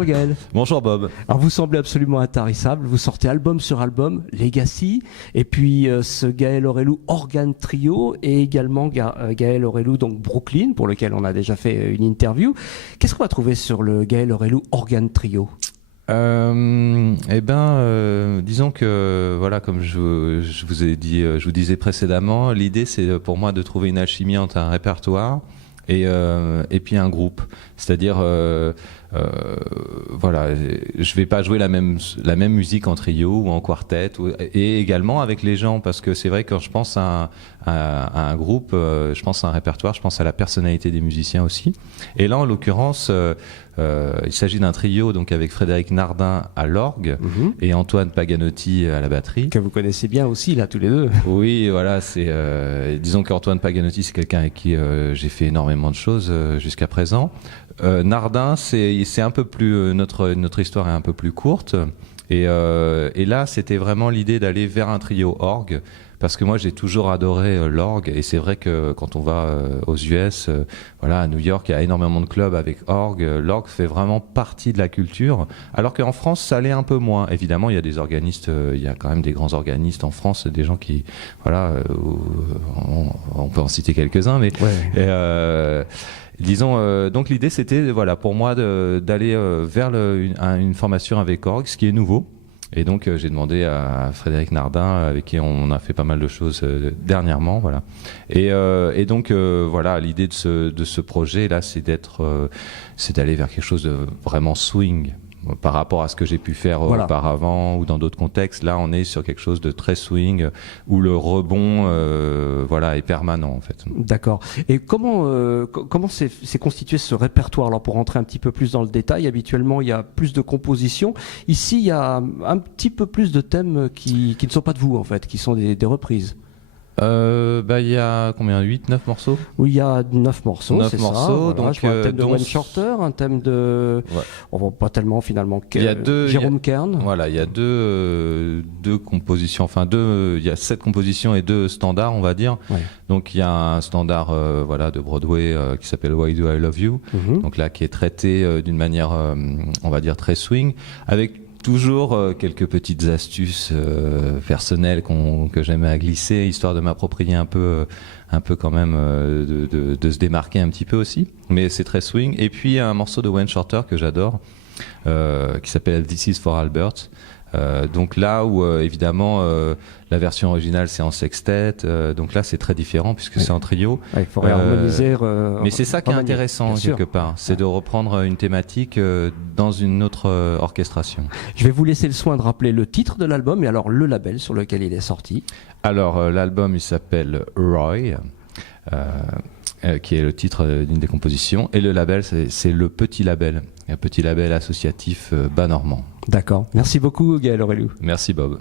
Bonjour Gaël. Bonjour Bob. Alors vous semblez absolument intarissable, vous sortez album sur album, Legacy, et puis ce Gaël Orelou Organ Trio, et également Gaël Orelou donc Brooklyn, pour lequel on a déjà fait une interview. Qu'est-ce qu'on va trouver sur le Gaël Orelou Organ Trio ? Disons que voilà, comme je vous ai dit, je vous disais précédemment, l'idée c'est pour moi de trouver une alchimie entre un répertoire et puis un groupe. C'est-à-dire, voilà, je vais pas jouer la même musique en trio ou en quartet, et également avec les gens, parce que c'est vrai que quand je pense à un groupe, je pense à un répertoire, je pense à la personnalité des musiciens aussi. Et là, en l'occurrence, il s'agit d'un trio donc avec Frédéric Nardin à l'orgue et Antoine Paganotti à la batterie. Que vous connaissez bien aussi, là, tous les deux. Oui, voilà, disons qu'Antoine Paganotti, c'est quelqu'un avec qui j'ai fait énormément de choses jusqu'à présent. Nardin, c'est un peu plus notre histoire est un peu plus courte, et là, c'était vraiment l'idée d'aller vers un trio orgue. Parce que moi j'ai toujours adoré l'orgue, et c'est vrai que quand on va aux US, voilà, à New York, il y a énormément de clubs avec orgue. L'orgue fait vraiment partie de la culture, alors qu'en France ça l'est un peu moins. Évidemment, il y a des organistes, il y a quand même des grands organistes en France, des gens qui, voilà, on peut en citer quelques-uns, mais ouais. Disons, donc l'idée c'était, voilà, pour moi d'aller vers une formation avec orgue, ce qui est nouveau. Et donc j'ai demandé à Frédéric Nardin, avec qui on a fait pas mal de choses dernièrement, voilà. Et donc voilà, l'idée de ce projet là, c'est d'aller vers quelque chose de vraiment swing par rapport à ce que j'ai pu faire auparavant ou dans d'autres contextes. Là, on est sur quelque chose de très swing où le rebond, voilà, est permanent en fait. D'accord. Et comment s'est constitué ce répertoire ? Alors pour rentrer un petit peu plus dans le détail, habituellement il y a plus de compositions. Ici, il y a un petit peu plus de thèmes qui ne sont pas de vous en fait, qui sont des reprises. Il y a combien, 8-9 morceaux ? Oui, il y a 9 morceaux, 9 c'est morceaux, ça. donc je vois un thème de Wayne Shorter, un thème de... Ouais. On voit pas tellement finalement Jérôme Kern. Voilà, il y a deux compositions, enfin il y a 7 compositions et 2 standards, on va dire. Ouais. Donc il y a un standard voilà, de Broadway qui s'appelle Why Do I Love You, donc là qui est traité d'une manière, on va dire, très swing, avec toujours quelques petites astuces personnelles que j'aime à glisser, histoire de m'approprier un peu quand même, de se démarquer un petit peu aussi. Mais c'est très swing. Et puis un morceau de Wayne Shorter que j'adore, qui s'appelle This Is for Albert. Donc là où évidemment la version originale c'est en sextet, donc là c'est très différent puisque c'est en trio. Il faudrait harmoniser. Mais c'est ça qui est intéressant quelque part, c'est de reprendre une thématique dans une autre orchestration. Je vais vous laisser le soin de rappeler le titre de l'album et alors le label sur lequel il est sorti. Alors l'album il s'appelle Roy. Qui est le titre d'une des compositions, et le label c'est le Petit Label, un petit label associatif bas normand. D'accord. Merci beaucoup Gaël Orelou. Merci Bob.